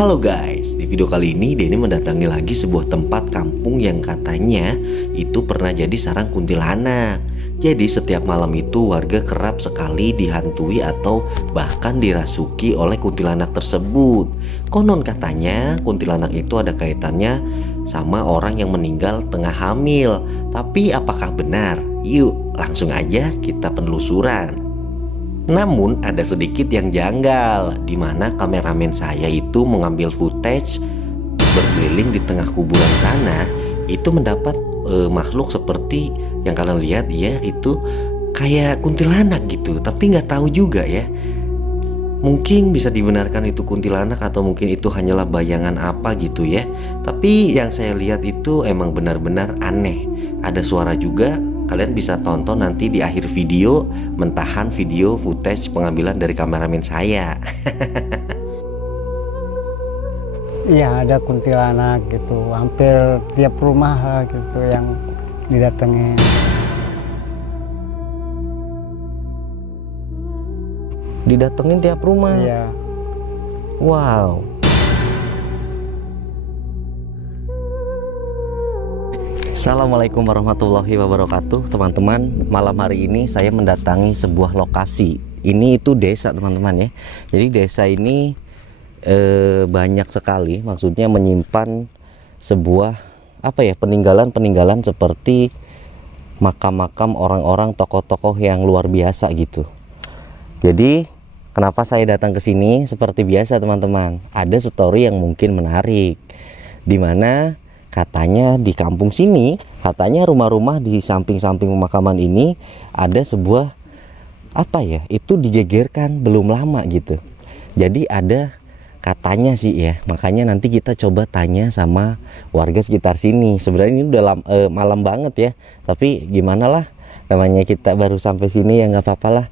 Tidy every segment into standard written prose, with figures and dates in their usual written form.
Halo guys, di video kali ini Denny mendatangi lagi sebuah tempat kampung yang katanya itu pernah jadi sarang kuntilanak. Jadi setiap malam itu warga kerap sekali dihantui atau bahkan dirasuki oleh kuntilanak tersebut. Konon katanya kuntilanak itu ada kaitannya sama orang yang meninggal tengah hamil. Tapi apakah benar? Yuk langsung aja kita penelusuran. Namun ada sedikit yang janggal, di mana kameramen saya itu mengambil footage berkeliling di tengah kuburan sana. Itu mendapat makhluk seperti yang kalian lihat ya, itu kayak kuntilanak gitu. Tapi nggak tahu juga ya, mungkin bisa dibenarkan itu kuntilanak atau mungkin itu hanyalah bayangan apa gitu ya. Tapi yang saya lihat itu emang benar-benar aneh. Ada suara juga. Kalian bisa tonton nanti di akhir video, mentahan video footage pengambilan dari kameramen saya. Iya, ada kuntilanak gitu, hampir tiap rumah gitu yang didatengin. Didatengin tiap rumah. Iya. Wow. Assalamualaikum warahmatullahi wabarakatuh, teman-teman. Malam hari ini saya mendatangi sebuah lokasi. Ini itu desa, teman-teman ya. Jadi desa ini banyak sekali, maksudnya menyimpan sebuah peninggalan-peninggalan seperti makam-makam orang-orang tokoh-tokoh yang luar biasa gitu. Jadi kenapa saya datang ke sini? Seperti biasa, teman-teman, ada story yang mungkin menarik, dimana katanya di kampung sini, katanya rumah-rumah di samping-samping pemakaman ini ada sebuah itu digegerkan belum lama gitu. Jadi ada katanya sih ya, makanya nanti kita coba tanya sama warga sekitar sini. Sebenarnya ini udah malam banget ya, tapi gimana lah, namanya kita baru sampai sini ya nggak apa-apa lah.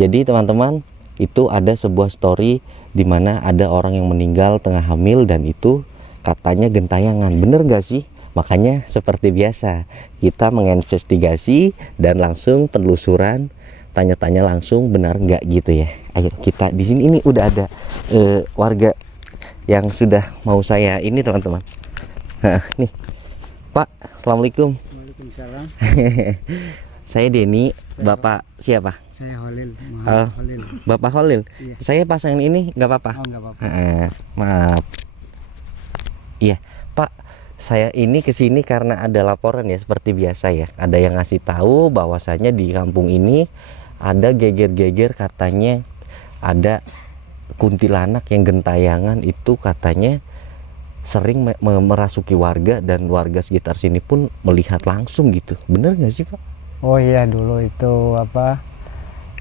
Jadi teman-teman, itu ada sebuah story di mana ada orang yang meninggal tengah hamil dan itu katanya gentayangan. Bener gak sih? Makanya seperti biasa kita menginvestigasi dan langsung penelusuran, tanya-tanya langsung benar nggak gitu ya. Ayo kita di sini, ini udah ada warga yang sudah mau saya ini, teman-teman. Nih Pak, assalamualaikum. Waalaikumsalam. Saya Denny. Bapak siapa? Saya Holil. Holil. Bapak Holil. Iya. Saya pasang ini nggak apa-apa? Oh, nggak apa-apa. Maaf. Iya, Pak, saya ini kesini karena ada laporan ya, seperti biasa ya. Ada yang ngasih tahu bahwasanya di kampung ini ada geger-geger, katanya ada kuntilanak yang gentayangan itu katanya sering merasuki warga dan warga sekitar sini pun melihat langsung gitu. Bener nggak sih, Pak? Oh iya, dulu itu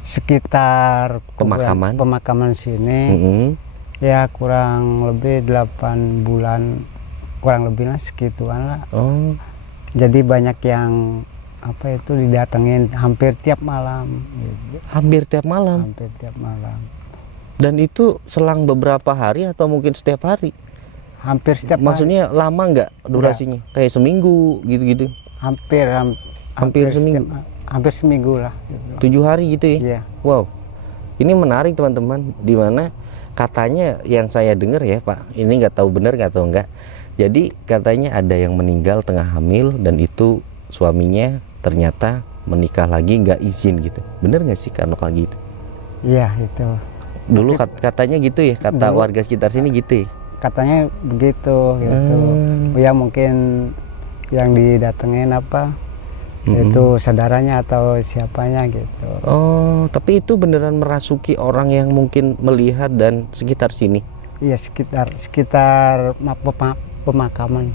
sekitar pemakaman sini. Ya kurang lebih 8 bulan, kurang lebih lah segituan lah. Oh. Jadi banyak yang didatengin hampir tiap malam gitu. Hampir tiap malam? Hampir tiap malam. Dan itu selang beberapa hari atau mungkin setiap hari? Hampir setiap Maksudnya hari. lama nggak durasinya? Ya. Kayak seminggu gitu-gitu? Hampir seminggu? Hampir seminggu lah gitu. 7 hari gitu ya? Iya. Wow, ini menarik teman-teman, dimana katanya yang saya dengar ya Pak, ini nggak tahu benar nggak tahu enggak. Jadi katanya ada yang meninggal tengah hamil dan itu suaminya ternyata menikah lagi nggak izin gitu. Bener nggak sih karena kayak gitu? Iya itu. Dulu katanya gitu ya, kata warga sekitar sini gitu ya? Katanya begitu gitu. Ya mungkin yang didatengin itu saudaranya atau siapanya gitu. Oh, tapi itu beneran merasuki orang yang mungkin melihat dan sekitar sini? Iya, sekitar pemakaman.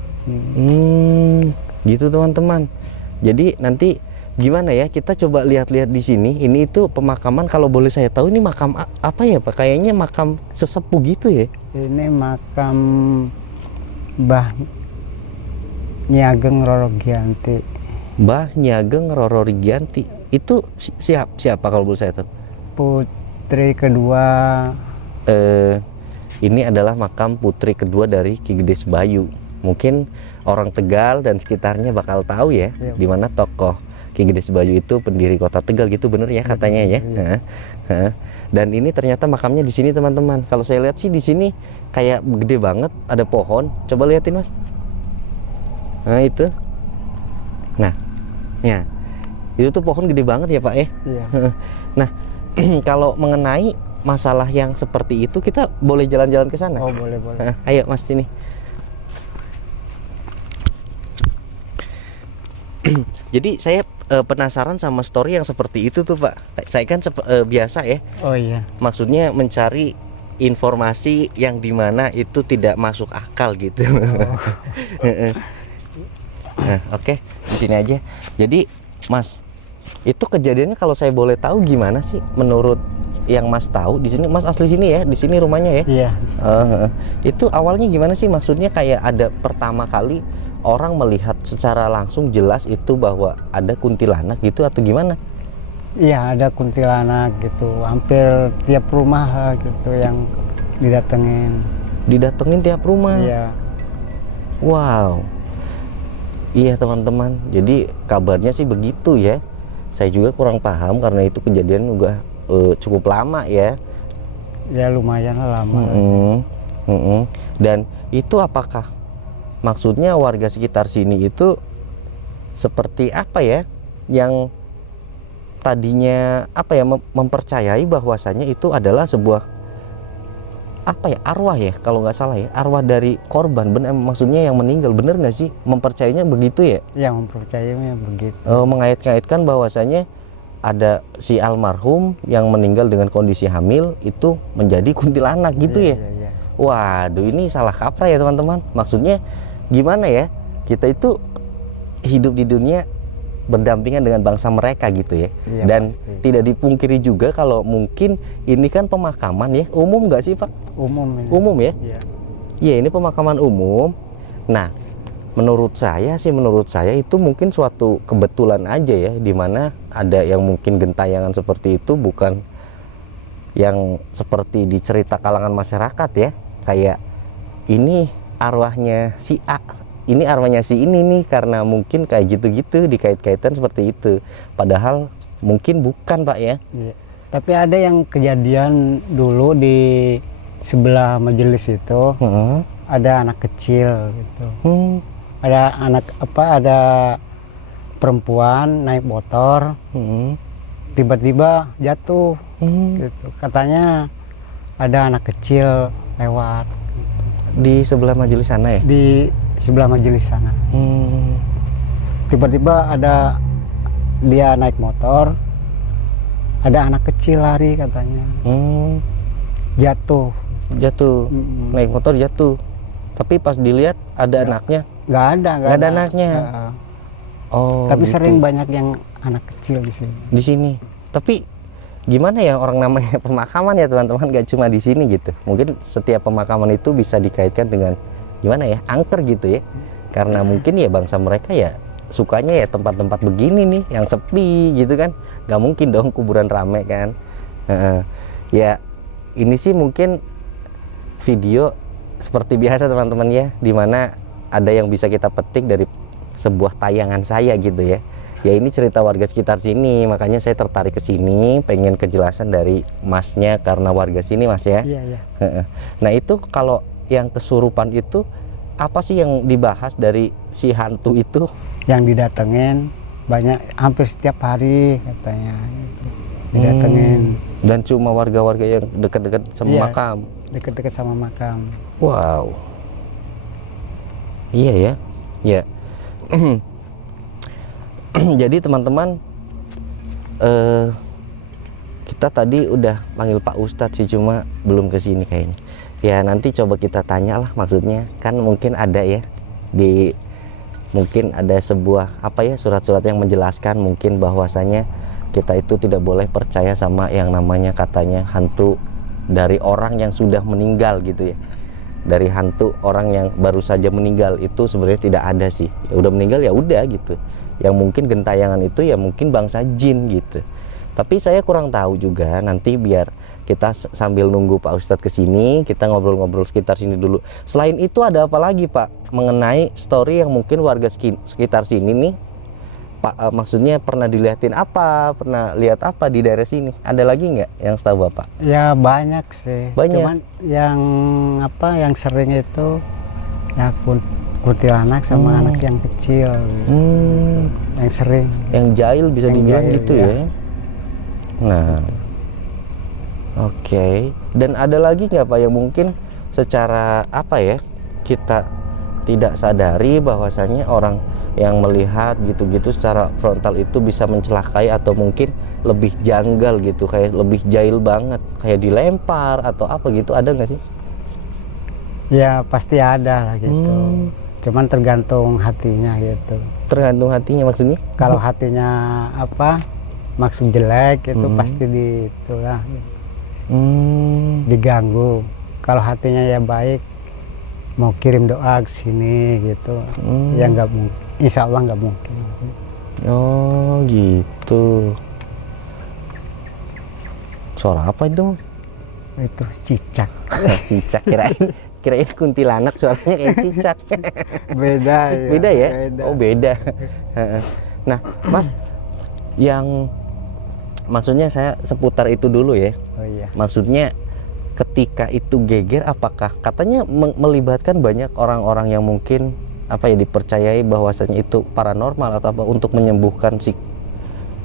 Gitu teman-teman. Jadi nanti gimana ya, kita coba lihat-lihat di sini. Ini itu pemakaman, kalau boleh saya tahu ini makam apa ya Pak? Kayaknya makam sesepuh gitu ya? Ini makam Mbah Nyageng Roro Giyanti. Mbah Nyageng Roro Giyanti itu siapa kalau boleh saya tahu? Putri kedua. Ini adalah makam putri kedua dari Ki Gede Sebayu. Mungkin orang Tegal dan sekitarnya bakal tahu ya, di mana tokoh Ki Gede Sebayu itu pendiri Kota Tegal gitu, bener ya katanya ya. Iya. Heeh. Dan ini ternyata makamnya di sini teman-teman. Kalau saya lihat sih di sini kayak gede banget, ada pohon. Coba liatin Mas. Nah itu. Nah, ya itu tuh pohon gede banget ya Pak ya. Iya. Nah kalau mengenai masalah yang seperti itu kita boleh jalan-jalan ke sana. Oh boleh. Ayo Mas sini. Jadi saya penasaran sama story yang seperti itu tuh Pak. Saya kan biasa ya. Oh iya. Maksudnya mencari informasi yang dimana itu tidak masuk akal gitu. Oh. Nah, oke, di sini aja. Jadi, Mas, itu kejadiannya kalau saya boleh tahu gimana sih menurut yang Mas tahu di sini? Mas asli sini ya, di sini rumahnya ya? Iya. Itu awalnya gimana sih? Maksudnya kayak ada pertama kali orang melihat secara langsung jelas itu bahwa ada kuntilanak gitu atau gimana? Iya, ada kuntilanak gitu. Hampir tiap rumah gitu yang didatengin. Didatengin tiap rumah? Iya. Wow. Iya teman-teman, jadi kabarnya sih begitu ya. Saya juga kurang paham karena itu kejadian juga cukup lama ya. Ya lumayan lah lama. Dan itu apakah maksudnya warga sekitar sini itu seperti apa ya, yang tadinya apa ya mempercayai bahwasanya itu adalah sebuah apa ya, arwah ya kalau nggak salah ya, arwah dari korban, benar maksudnya yang meninggal, bener nggak sih mempercayainya begitu ya? Yang mempercayainya begitu. Mengait-ngaitkan bahwasanya ada si almarhum yang meninggal dengan kondisi hamil itu menjadi kuntilanak gitu ya? Iya. Waduh, ini salah kaprah ya teman-teman. Maksudnya gimana ya, kita itu hidup di dunia berdampingan dengan bangsa mereka gitu ya. Iya, dan pasti. Tidak dipungkiri juga kalau mungkin ini kan pemakaman ya, umum nggak sih Pak? Umum ini. Umum ya? Iya. Iya, ini pemakaman umum. Nah, menurut saya itu mungkin suatu kebetulan aja ya, dimana ada yang mungkin gentayangan seperti itu bukan yang seperti di cerita kalangan masyarakat ya, kayak ini arwahnya si A, ini arwahnya si ini nih, karena mungkin kayak gitu-gitu dikait-kaitan seperti itu, padahal mungkin bukan Pak ya. Iya. Tapi ada yang kejadian dulu di sebelah majelis itu, ada anak kecil gitu. Ada perempuan naik motor, tiba-tiba jatuh gitu. Katanya ada anak kecil lewat gitu. Di sebelah majelis sana ya? Di sebelah majelis sana. Tiba-tiba ada dia naik motor, ada anak kecil lari katanya. Jatuh. Naik motor jatuh. Tapi pas dilihat ada anaknya? Nggak ada anaknya. Oh. Tapi gitu. sering banyak yang anak kecil di sini. Di sini. Tapi gimana ya, orang namanya pemakaman ya teman-teman, gak cuma di sini gitu. Mungkin setiap pemakaman itu bisa dikaitkan dengan gimana ya, angker gitu ya. Karena mungkin ya bangsa mereka ya sukanya ya tempat-tempat begini nih yang sepi gitu kan. Gak mungkin dong kuburan rame kan. Ya ini sih mungkin video seperti biasa teman-teman ya, dimana ada yang bisa kita petik dari sebuah tayangan saya gitu ya. Ya ini cerita warga sekitar sini, makanya saya tertarik ke sini, pengen kejelasan dari Masnya karena warga sini Mas ya. Iya. Nah itu kalau yang kesurupan itu apa sih yang dibahas dari si hantu itu? Yang didatengin banyak, hampir setiap hari katanya gitu. Didatengin. Dan cuma warga-warga yang dekat-dekat sama makam. Dekat-dekat sama makam. Wow. Iya ya. Ya. Jadi teman-teman, kita tadi udah panggil Pak Ustadz sih, cuma belum ke sini kayaknya. Ya nanti coba kita tanya lah, maksudnya kan mungkin ada ya mungkin ada sebuah apa ya, surat-surat yang menjelaskan mungkin bahwasanya kita itu tidak boleh percaya sama yang namanya katanya hantu dari orang yang sudah meninggal gitu ya. Dari hantu orang yang baru saja meninggal itu sebenarnya tidak ada sih. Ya udah meninggal ya udah gitu. Yang mungkin gentayangan itu ya mungkin bangsa jin gitu. Tapi saya kurang tahu juga, nanti biar kita sambil nunggu Pak Ustadz kesini, kita ngobrol-ngobrol sekitar sini dulu. Selain itu ada apa lagi Pak mengenai story yang mungkin warga sekitar sini nih maksudnya pernah dilihatin apa, pernah lihat apa di daerah sini? Ada lagi nggak yang setahu Bapak? Ya banyak sih. Banyak. Cuman yang apa yang sering itu ya kuntilanak sama anak yang kecil. Gitu. Yang sering. Yang jahil bisa Yang dibilang jahil, gitu ya. ya. Nah, oke. Dan ada lagi nggak Pak yang mungkin secara apa ya kita tidak sadari bahwasannya orang yang melihat gitu-gitu secara frontal itu bisa mencelakai atau mungkin lebih janggal gitu, kayak lebih jahil banget, kayak dilempar atau apa gitu, ada nggak sih? Ya pasti ada lah gitu. Cuman tergantung hatinya gitu. Tergantung hatinya maksudnya? Kalau hatinya apa maksud jelek itu pasti itulah diganggu. Kalau hatinya ya baik mau kirim doa ke sini gitu, ya nggak mungkin. Insya Allah nggak mungkin. Oh gitu. Suara apa itu? Itu cicak. Cicak, kirain kuntilanak, suaranya kayak cicak. Beda ya. Beda ya? Beda. Oh beda. Nah Mas, yang maksudnya saya seputar itu dulu ya. Oh iya. Maksudnya ketika itu geger, apakah katanya melibatkan banyak orang-orang yang mungkin apa ya dipercayai bahwasanya itu paranormal atau apa untuk menyembuhkan si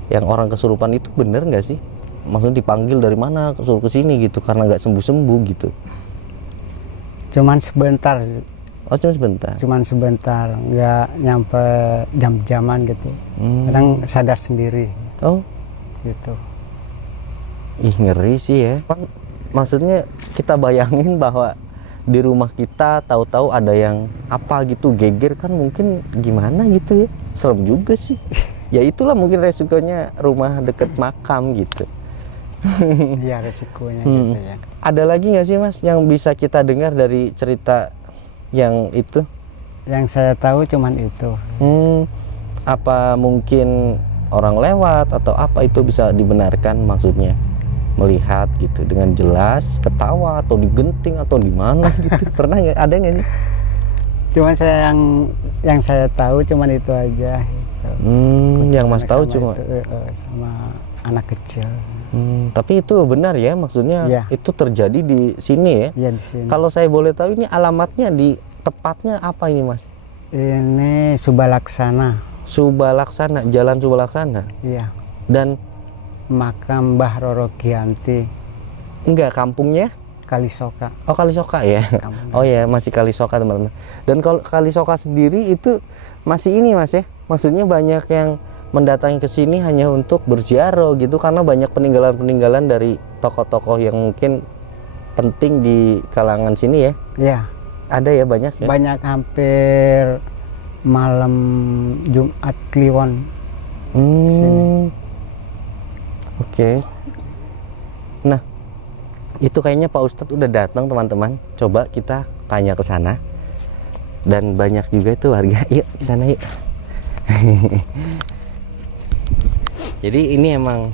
yang orang kesurupan itu, bener nggak sih? Maksudnya dipanggil dari mana suruh kesini gitu karena nggak sembuh-sembuh gitu? Cuman sebentar. Oh cuma sebentar. Cuman sebentar, nggak nyampe jam-jaman gitu. Kadang sadar sendiri. Oh Gitu. ih ngeri sih ya. Maksudnya kita bayangin bahwa di rumah kita tahu-tahu ada yang apa gitu geger, kan mungkin gimana gitu ya, serem juga sih. Ya itulah mungkin resikonya rumah deket makam gitu. Iya resikonya gitu ya. Ada lagi nggak sih Mas yang bisa kita dengar dari cerita yang itu? Yang saya tahu cuman itu. Apa mungkin orang lewat atau apa itu bisa dibenarkan, maksudnya melihat gitu dengan jelas, ketawa atau digenting atau di mana gitu? Pernah nggak, ada nggak nih? Cuman saya yang saya tahu cuman itu aja. Gitu. Yang Mas tahu Sama cuma itu, sama anak kecil. tapi itu benar ya, maksudnya Ya. itu terjadi di sini ya? Iya di sini. Kalau saya boleh tahu ini alamatnya di tepatnya apa ini Mas? Ini Subalaksana. Subalaksana, Jalan Subalaksana. Iya. Dan Makam Mbah Roro Gianti enggak, kampungnya? Kalisoka. Oh Kalisoka ya. Kampung Oh ya, masih Kalisoka teman-teman. Dan kalau Kalisoka sendiri itu masih ini Mas ya, maksudnya banyak yang mendatangi ke sini hanya untuk berziarah gitu, karena banyak peninggalan-peninggalan dari tokoh-tokoh yang mungkin penting di kalangan sini ya. Iya. Ada ya, banyak ya. Banyak, hampir malam Jumat Kliwon sini. Oke. Nah, itu kayaknya Pak Ustadz udah datang teman-teman. Coba kita tanya ke sana. Dan banyak juga itu warga. Yuk ke sana yuk. Jadi ini emang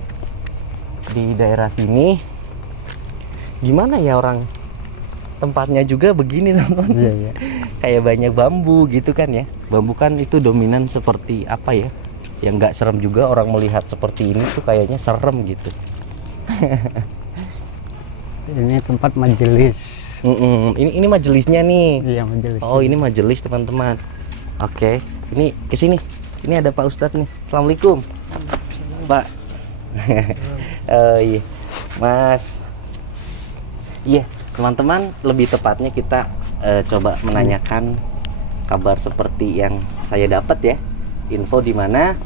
di daerah sini gimana ya, orang tempatnya juga begini teman-teman. Iya, iya. Kayak banyak bambu gitu kan ya. Bambu kan itu dominan seperti apa ya, yang nggak serem juga orang melihat seperti ini tuh kayaknya serem gitu. Ini tempat majelis. Ini majelisnya nih. Iya, majelis. Oh ini majelis teman-teman. Oke, ini kesini. Ini ada Pak Ustadz nih. Assalamualaikum Pak. Oh iya Mas. Iya teman-teman, lebih tepatnya kita coba menanyakan kabar seperti yang saya dapat ya. Info di mana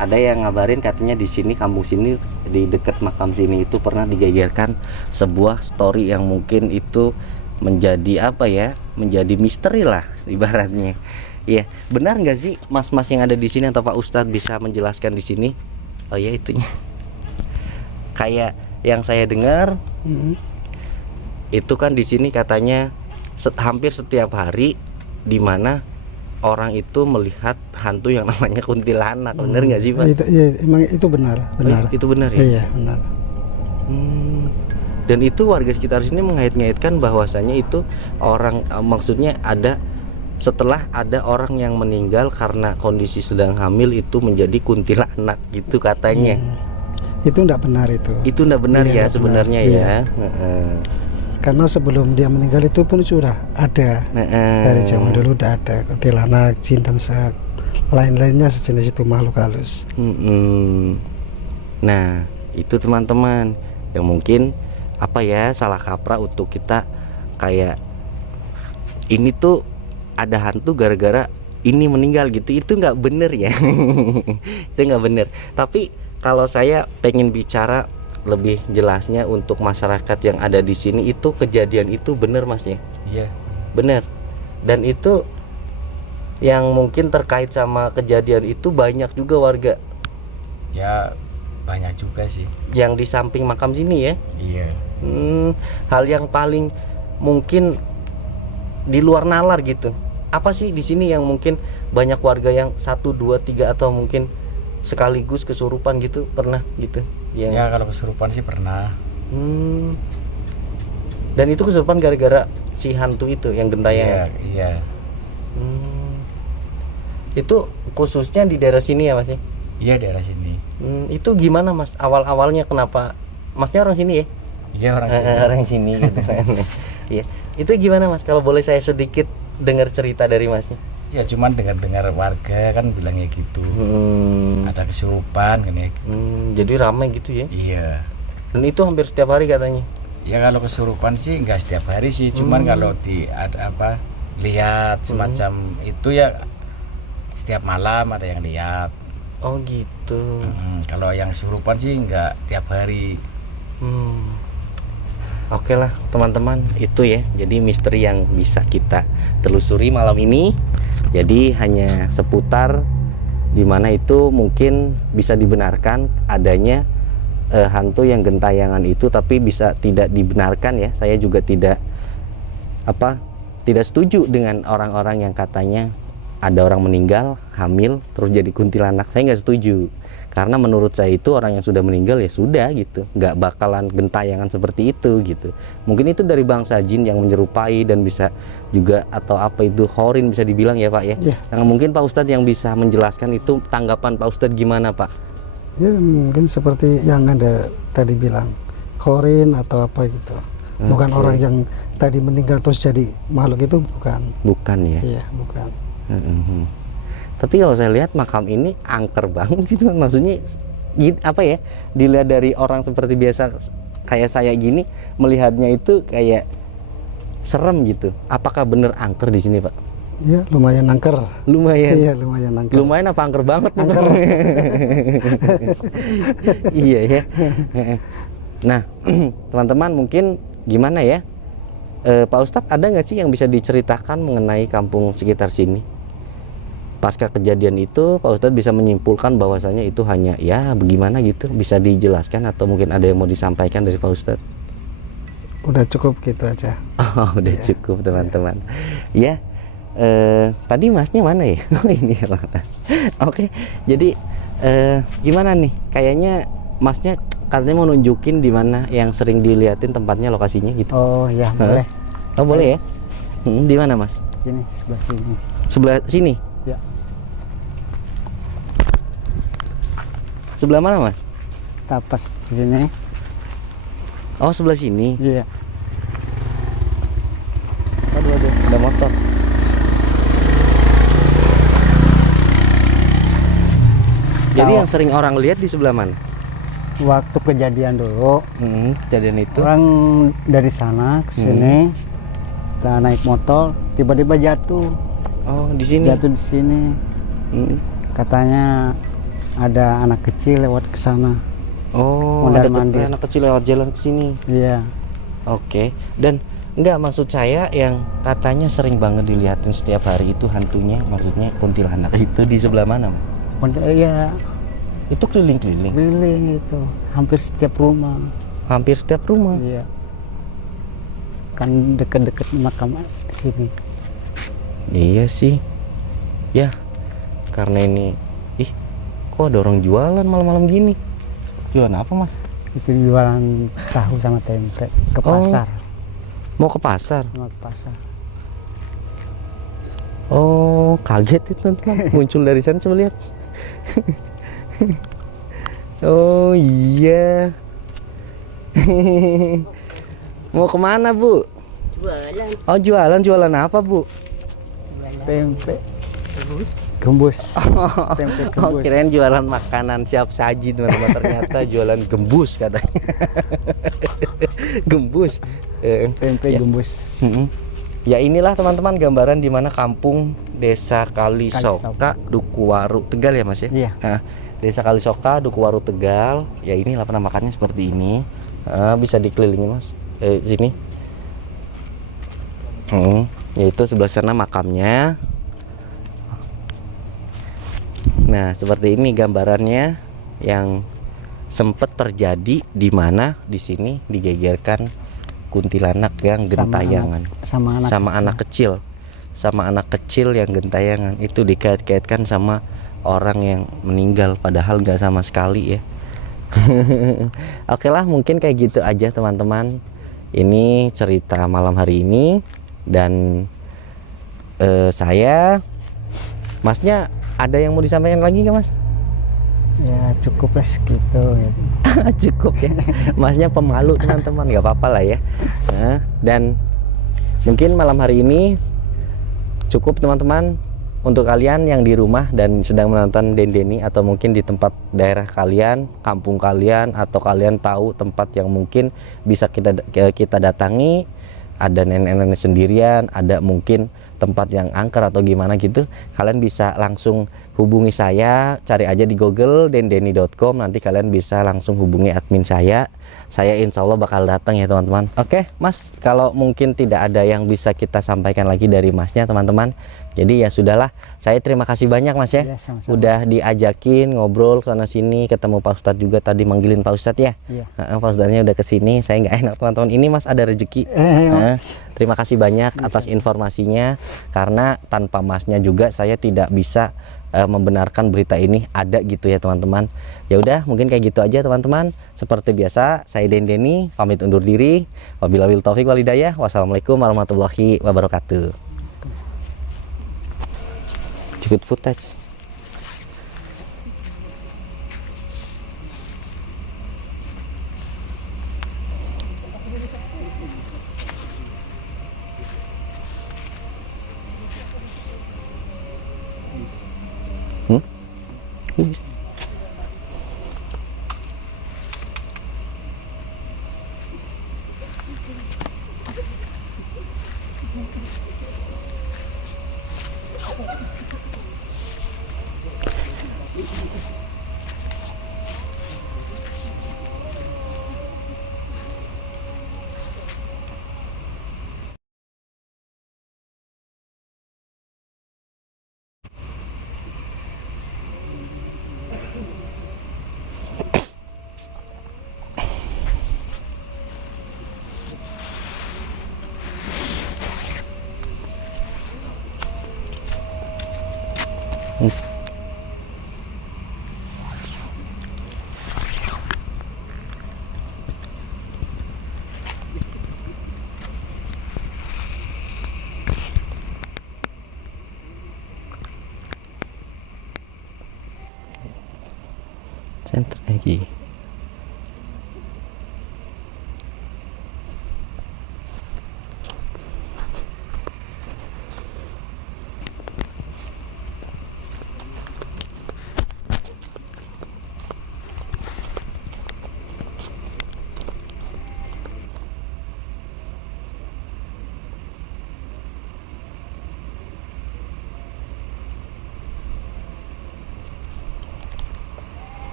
ada yang ngabarin katanya di sini, kampung sini, di dekat makam sini itu pernah digegerkan sebuah story yang mungkin itu menjadi apa ya, menjadi misteri lah ibaratnya. Iya, benar nggak sih mas-mas yang ada di sini atau Pak Ustadz bisa menjelaskan di sini? Oh ya itunya. Kayak yang saya dengar itu kan di sini katanya hampir setiap hari di mana orang itu melihat hantu yang namanya kuntilanak. Benar nggak sih Pak? Iya, emang itu benar. Itu benar ya? Iya, benar. Dan itu warga sekitar sini mengait-ngaitkan bahwasanya itu orang, maksudnya ada setelah ada orang yang meninggal karena kondisi sedang hamil itu menjadi kuntilanak gitu katanya. Itu enggak benar itu. Itu enggak benar Iya, ya enggak sebenarnya benar. ya. Karena sebelum dia meninggal itu pun sudah ada. Dari zaman dulu udah ada kuntilanak, jin dan lain-lainnya sejenis itu makhluk halus. Nah, itu teman-teman yang mungkin apa ya salah kaprah untuk kita kayak ini tuh ada hantu gara-gara ini meninggal gitu. Itu nggak bener ya. Itu nggak bener. Tapi kalau saya pengen bicara lebih jelasnya untuk masyarakat yang ada di sini, itu kejadian itu bener Mas ya? Iya. Bener. Dan itu yang mungkin terkait sama kejadian itu banyak juga warga Ya banyak juga sih. yang di samping makam sini ya. Iya. Hal yang paling mungkin di luar nalar gitu. Apa sih di sini yang mungkin banyak warga yang 1, 2, 3 atau mungkin sekaligus kesurupan gitu pernah gitu? Ya kalau kesurupan sih pernah. Dan itu kesurupan gara-gara si hantu itu yang gentayangan. Iya. Itu khususnya di daerah sini ya Mas ya? Iya daerah sini. Itu gimana Mas? Awal-awalnya kenapa? Masnya orang sini ya? Iya orang sini. Orang sini gitu kan. Iya. Itu gimana Mas? Kalau boleh saya sedikit dengar cerita dari Masnya. Ya cuman dengar-dengar warga kan bilangnya gitu. Ada kesurupan kan ya. Jadi ramai gitu ya? Iya. Dan itu hampir setiap hari katanya. Ya kalau kesurupan sih nggak setiap hari sih, cuman kalau ada apa lihat semacam itu ya setiap malam ada yang lihat. Oh gitu. Kalau yang kesurupan sih nggak tiap hari. Oke lah teman-teman, itu ya jadi misteri yang bisa kita telusuri malam ini. Jadi hanya seputar dimana itu mungkin bisa dibenarkan adanya hantu yang gentayangan itu, tapi bisa tidak dibenarkan ya. Saya juga tidak setuju dengan orang-orang yang katanya ada orang meninggal hamil terus jadi kuntilanak. Saya nggak setuju, karena menurut saya itu orang yang sudah meninggal ya sudah gitu, nggak bakalan gentayangan seperti itu gitu. Mungkin itu dari bangsa jin yang menyerupai dan bisa juga atau apa itu khorin bisa dibilang ya Pak ya. Nah, mungkin Pak Ustadz yang bisa menjelaskan itu, tanggapan Pak Ustadz gimana Pak? Ya mungkin seperti yang Anda tadi bilang, khorin atau apa gitu. Bukan orang yang tadi meninggal terus jadi makhluk itu, bukan. Bukan ya? Iya, bukan. Tapi kalau saya lihat makam ini angker banget sih, maksudnya apa ya, dilihat dari orang seperti biasa kayak saya gini melihatnya itu kayak serem gitu. Apakah bener angker di sini Pak? Ya lumayan angker. Lumayan. Iya lumayan angker. Lumayan apa angker banget? Angker. Iya ya. Nah teman-teman mungkin gimana ya, Pak Ustadz ada nggak sih yang bisa diceritakan mengenai kampung sekitar sini? Pasca kejadian itu Pak Ustadz bisa menyimpulkan bahwasanya itu hanya ya bagaimana gitu, bisa dijelaskan atau mungkin ada yang mau disampaikan dari Pak Ustadz? Udah cukup gitu aja. Oh udah cukup teman-teman ya. Tadi Masnya mana ya? Ini Oke, jadi gimana nih, kayaknya Masnya katanya mau nunjukin di mana yang sering diliatin tempatnya, lokasinya gitu. Oh ya boleh. Oh boleh ya. Di mana Mas? Ini sebelah sini. Sebelah sini. Ya. Sebelah mana Mas? Tapas di sini. Oh sebelah sini. Iya. Aduh ada motor. Jadi yang sering orang lihat di sebelah mana? Waktu kejadian dulu, Kejadian itu. orang dari sana ke sini, kita naik motor, tiba-tiba jatuh. Oh di sini. Jatuh di sini. Katanya ada anak kecil lewat ke sana. Oh Mondar ada mandir. anak kecil lewat jalan ke sini. Iya. Oke. Dan enggak, maksud saya yang katanya sering banget dilihatin setiap hari itu hantunya, maksudnya kuntilanak itu di sebelah mana? Iya, Itu keliling-keliling. keliling itu, hampir setiap rumah. Hampir setiap rumah. Iya. Kan deket-deket makam sini. Iya sih. Ya. Karena ini, kok ada orang jualan malam-malam gini? Jualan apa Mas? Itu jualan tahu sama tempe ke pasar. Mau ke pasar? Mau ke pasar. Oh, kaget itu teman-teman. Muncul dari sana, coba lihat. Oh iya. Mau kemana, Bu? Jualan. Oh, jualan apa, Bu? Tempe gembus. Tempe Oh, gembus. kirain jualan makanan siap saji, teman-teman. Ternyata jualan gembus katanya. Gembus. Tempe Ya. gembus. Mm-mm. Ya inilah teman-teman gambaran di mana kampung Desa Kalisoka, Dukuwaru, Tegal ya Mas ya? Iya. Nah, Desa Kalisoka, Dukuwaru, Tegal. Ya inilah penampakannya seperti ini. Bisa dikelilingi Mas. Sini. Yaitu sebelah sana makamnya. Nah, seperti ini gambarannya yang sempat terjadi di mana di sini digegerkan kuntilanak yang gentayangan Sama anak kecil. sama anak kecil yang gentayangan itu dikait-kaitkan sama orang yang meninggal padahal nggak sama sekali ya. Oke lah, mungkin kayak gitu aja teman-teman, ini cerita malam hari ini. Dan saya, Masnya ada yang mau disampaikan lagi nggak Mas? Ya cukup lah segitu gitu. Cukup ya, Masnya pemalu teman-teman, nggak apa-apa lah ya. Dan mungkin malam hari ini cukup teman-teman. Untuk kalian yang di rumah dan sedang menonton Dendeni, atau mungkin di tempat daerah kalian, kampung kalian, atau kalian tahu tempat yang mungkin bisa kita datangi, ada nenek-nenek sendirian, ada mungkin tempat yang angker atau gimana gitu, kalian bisa langsung hubungi saya, cari aja di Google dendeni.com, nanti kalian bisa langsung hubungi admin saya insya Allah bakal datang ya teman-teman. Oke Mas, kalau mungkin tidak ada yang bisa kita sampaikan lagi dari Masnya teman-teman, jadi ya sudahlah, saya terima kasih banyak Mas ya, Iya, sama-sama. udah diajakin ngobrol sana sini, ketemu Pak Ustadz juga tadi, manggilin Pak Ustadz ya. Iya. Pak Ustadznya udah kesini, saya nggak enak teman-teman, ini Mas ada rezeki. Terima kasih banyak atas informasinya, karena tanpa Masnya juga saya tidak bisa membenarkan berita ini ada gitu ya teman-teman. Ya udah, mungkin kayak gitu aja teman-teman. Seperti biasa, saya Dendeni pamit undur diri. Wabillahi taufiq wal hidayah. Wassalamualaikum warahmatullahi wabarakatuh. Cukup footage. Center lagi.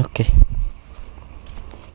Oke.